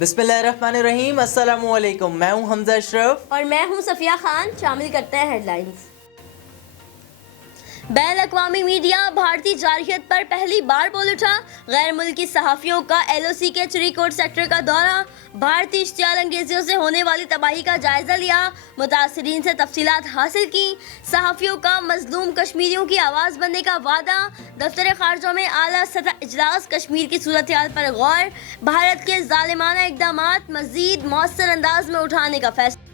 بسم اللہ الرحمن الرحیم، السلام علیکم، میں ہوں حمزہ اشرف اور میں ہوں صفیہ خان۔ شامل کرتے ہیں ہیڈ لائنز۔ بین الاقوامی میڈیا بھارتی جارحیت پر پہلی بار بول اٹھا۔ غیر ملکی صحافیوں کا ایل او سی کے چری کوٹ سیکٹر کا دورہ، بھارتی اشتعال انگیزیوں سے ہونے والی تباہی کا جائزہ لیا، متاثرین سے تفصیلات حاصل کی۔ صحافیوں کا مظلوم کشمیریوں کی آواز بننے کا وعدہ، دفتر خارجہ میں اعلیٰ سطح اجلاس، کشمیر کی صورتحال پر غور، بھارت کے ظالمانہ اقدامات مزید مؤثر انداز میں اٹھانے کا فیصلہ۔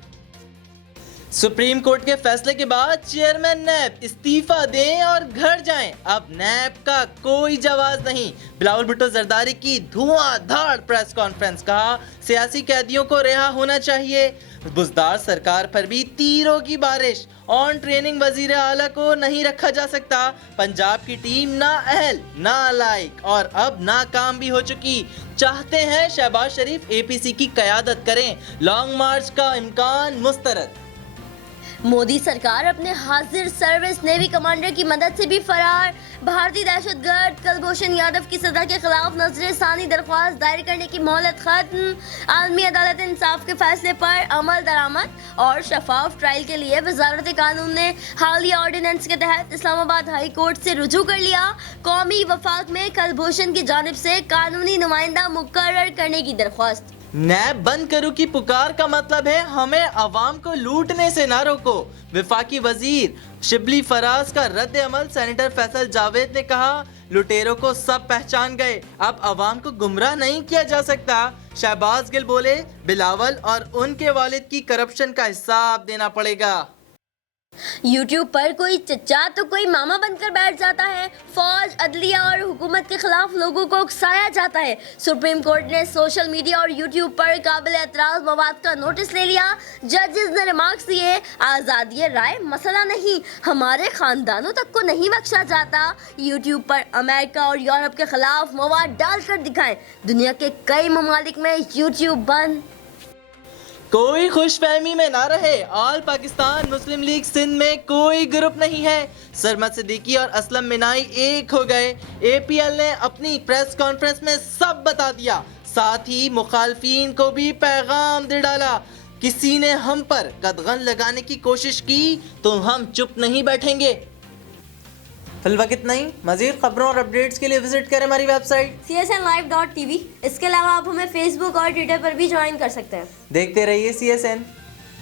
سپریم کورٹ کے فیصلے کے بعد چیئرمین نیب استعفیٰ دیں اور گھر جائیں، اب نیب کا کوئی جواز نہیں۔ بلاول بھٹو زرداری کی دھواں دھاڑ پریس کانفرنس، کہا سیاسی قیدیوں کو رہا ہونا چاہیے۔ بزدار سرکار پر بھی تیروں کی بارش، آن ٹریننگ وزیر اعلیٰ کو نہیں رکھا جا سکتا۔ پنجاب کی ٹیم نااہل، نالائق اور اب ناکام بھی ہو چکی، چاہتے ہیں شہباز شریف اے پی سی کی قیادت کریں، لانگ مارچ کا امکان مسترد۔ مودی سرکار اپنے حاضر سروس نیوی کمانڈر کی مدد سے بھی فرار۔ بھارتی دہشت گرد کلبھوشن یادو کی سزا کے خلاف نظر ثانی درخواست دائر کرنے کی مہلت ختم۔ عالمی عدالت انصاف کے فیصلے پر عمل درآمد اور شفاف ٹرائل کے لیے وزارت قانون نے حالیہ آرڈیننس کے تحت اسلام آباد ہائی کورٹ سے رجوع کر لیا۔ قومی وفاق میں کلبھوشن کی جانب سے قانونی نمائندہ مقرر کرنے کی درخواست۔ نیب بند کرو کی پکار کا مطلب ہے ہمیں عوام کو لوٹنے سے نہ روکو۔ وفاقی وزیر شبلی فراز کا رد عمل، سینیٹر فیصل جاوید نے کہا لٹیروں کو سب پہچان گئے، اب عوام کو گمراہ نہیں کیا جا سکتا۔ شہباز گل بولے بلاول اور ان کے والد کی کرپشن کا حساب دینا پڑے گا۔ یوٹیوب پر کوئی چچا تو کوئی ماما بن کر بیٹھ جاتا ہے، فوج، عدلیہ اور حکومت کے خلاف لوگوں کو اکسایا جاتا ہے۔ سپریم کورٹ نے سوشل میڈیا اور یوٹیوب پر قابل اعتراض مواد کا نوٹس لے لیا۔ ججز نے ریمارکس دیے، آزادی رائے مسئلہ نہیں، ہمارے خاندانوں تک کو نہیں بخشا جاتا۔ یوٹیوب پر امریکہ اور یورپ کے خلاف مواد ڈال کر دکھائیں۔ دنیا کے کئی ممالک میں یوٹیوب بند۔ کوئی خوش فہمی میں نہ رہے، آل پاکستان مسلم لیگ سندھ میں کوئی گروپ نہیں ہے، سرمد صدیقی اور اسلم منائی ایک ہو گئے۔ اے پی ایل نے اپنی پریس کانفرنس میں سب بتا دیا، ساتھ ہی مخالفین کو بھی پیغام دے ڈالا، کسی نے ہم پر قدغن لگانے کی کوشش کی تو ہم چپ نہیں بیٹھیں گے۔ فی الوقت اتنا ہی، مزید خبروں اور اپڈیٹس کے لیے وزٹ کریں ہماری ویب سائٹ csnlive.tv۔ اس کے علاوہ آپ ہمیں فیس بک اور ٹویٹر پر بھی جوائن کر سکتے ہیں۔ دیکھتے رہیے سی ایس این۔